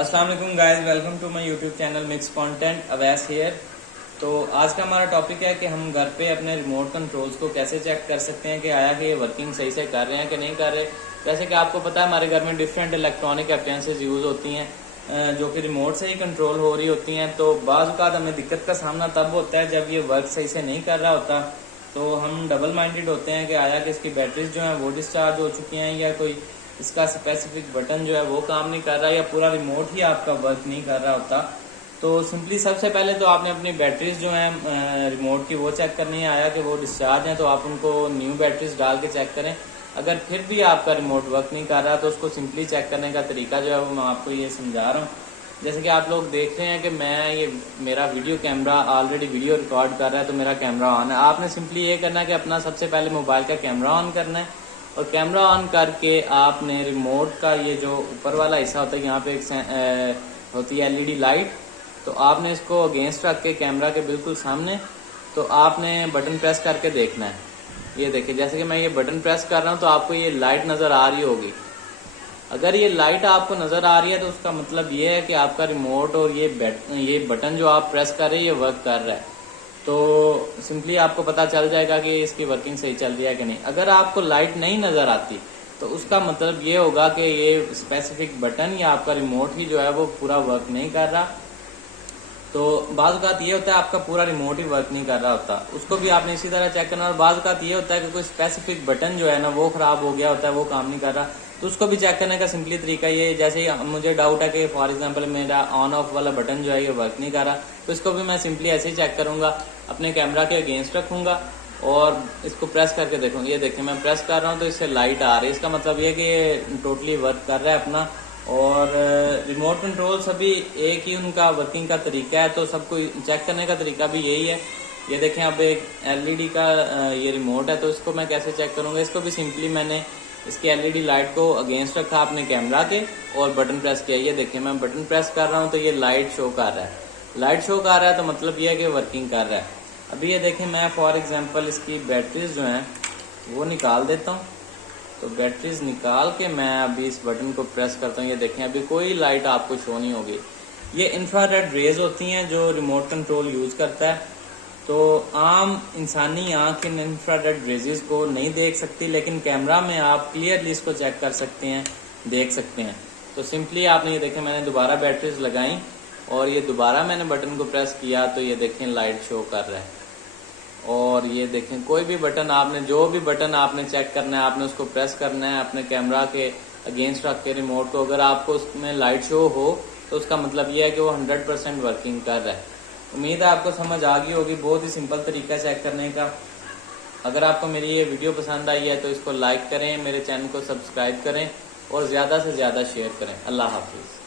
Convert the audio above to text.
अस्सलाम वालेकुम guys, welcome to my YouTube channel mix content Awais here. तो आज का हमारा टॉपिक है कि हम घर पे अपने रिमोट कंट्रोल्स को कैसे चेक कर सकते हैं कि आया कि ये वर्किंग सही से कर रहे हैं कि नहीं कर रहे। जैसे कि आपको पता है हमारे घर में डिफरेंट इलेक्ट्रॉनिक अप्लायंसेस यूज होती हैं जो कि रिमोट से ही कंट्रोल हो रही होती हैं। तो बाज़ औक़ात हमें दिक्कत का सामना तब होता है जब ये वर्क सही से नहीं कर रहा होता। तो हम डबल माइंडेड होते हैं कि आया कि इसकी बैटरीज जो है वो डिस्चार्ज हो चुकी हैं या कोई इसका स्पेसिफिक बटन जो है वो काम नहीं कर रहा या पूरा रिमोट ही आपका वर्क नहीं कर रहा होता। तो सिंपली सबसे पहले तो आपने अपनी बैटरीज जो है रिमोट की वो चेक करनी है, आया कि वो डिस्चार्ज हैं तो आप उनको न्यू बैटरीज डाल के चेक करें। अगर फिर भी आपका रिमोट वर्क नहीं कर रहा तो उसको सिंपली चेक करने का तरीका जो है वो मैं आपको ये समझा रहा हूँ। जैसे कि आप लोग देख रहे हैं कि मैं ये मेरा video camera already video record कर रहा है तो मेरा कैमरा ऑन है। आपने सिंपली ये करना है कि अपना सबसे पहले मोबाइल का कैमरा ऑन करना है और कैमरा ऑन करके आपने रिमोट का ये जो ऊपर वाला हिस्सा होता है यहाँ पे एक होती है एलईडी लाइट, तो आपने इसको अगेंस्ट रख के कैमरा के बिल्कुल सामने तो आपने बटन प्रेस करके देखना है। ये देखिए जैसे कि मैं ये बटन प्रेस कर रहा हूँ तो आपको ये लाइट नजर आ रही होगी। अगर ये लाइट आपको नजर आ रही है तो उसका मतलब ये है कि आपका रिमोट और ये बटन जो आप प्रेस कर रहे हैं ये वर्क कर रहा है। तो सिंपली आपको पता चल जाएगा कि इसकी वर्किंग सही चल रही है कि नहीं। अगर आपको लाइट नहीं नजर आती तो उसका मतलब ये होगा कि ये स्पेसिफिक बटन या आपका रिमोट ही जो है वो पूरा वर्क नहीं कर रहा। तो बाज़ औक़ात ये होता है आपका पूरा रिमोट ही वर्क नहीं कर रहा होता, उसको भी आपने इसी तरह चेक करना। और बाज़ औक़ात ये होता है कि कोई स्पेसिफिक बटन जो है ना वो खराब हो गया होता है, वो काम नहीं कर रहा, तो उसको भी चेक करने का सिंपली तरीका ये, जैसे ही मुझे डाउट है कि फॉर एग्जांपल मेरा ऑन ऑफ वाला बटन जो है ये वर्क नहीं कर रहा, तो इसको भी मैं सिंपली ऐसे ही चेक करूंगा, अपने कैमरा के अगेंस्ट रखूंगा और इसको प्रेस करके देखूंगा। ये देखिए मैं प्रेस कर रहा हूँ तो इससे लाइट आ रही है, इसका मतलब ये कि ये टोटली वर्क कर रहा है अपना। और रिमोट कंट्रोल सभी एक ही उनका वर्किंग का तरीका है, तो सबको चेक करने का तरीका भी यही है। ये देखें अब एक एलईडी का ये रिमोट है, तो इसको मैं कैसे चेक करूंगा। इसको भी सिंपली मैंने इसकी एलईडी लाइट को अगेंस्ट रखा अपने कैमरा के और बटन प्रेस किया। ये देखिए मैं बटन प्रेस कर रहा हूँ तो ये लाइट शो कर रहा है, लाइट शो कर रहा है तो मतलब ये है कि वर्किंग कर रहा है। अभी ये देखें मैं फॉर एग्जांपल इसकी बैटरीज जो हैं वो निकाल देता हूँ। तो बैटरीज निकाल के मैं अभी इस बटन को प्रेस करता हूँ। ये देखें अभी कोई लाइट आपको शो नहीं होगी। ये इंफ्रारेड रेज होती हैं जो रिमोट कंट्रोल यूज करता है। तो आम इंसानी आंख इन इंफ्रारेड रेजेस को नहीं देख सकती, लेकिन कैमरा में आप क्लियरली इसको चेक कर सकते हैं, देख सकते हैं। तो सिंपली आपने ये देखें मैंने दोबारा बैटरीज लगाई और ये दोबारा मैंने बटन को प्रेस किया तो ये देखें लाइट शो कर रहा है। और ये देखें कोई भी बटन आपने, जो भी बटन आपने चेक करना है आपने उसको प्रेस करना है अपने कैमरा के अगेंस्ट रख के रिमोट को। अगर आपको उसमें लाइट शो हो तो उसका मतलब ये है कि वो 100% वर्किंग कर रहा है। उम्मीद है आपको समझ आ गई होगी, बहुत ही सिंपल तरीका चेक करने का। अगर आपको मेरी ये वीडियो पसंद आई है तो इसको लाइक करें, मेरे चैनल को सब्सक्राइब करें और ज्यादा से ज्यादा शेयर करें। अल्लाह हाफिज।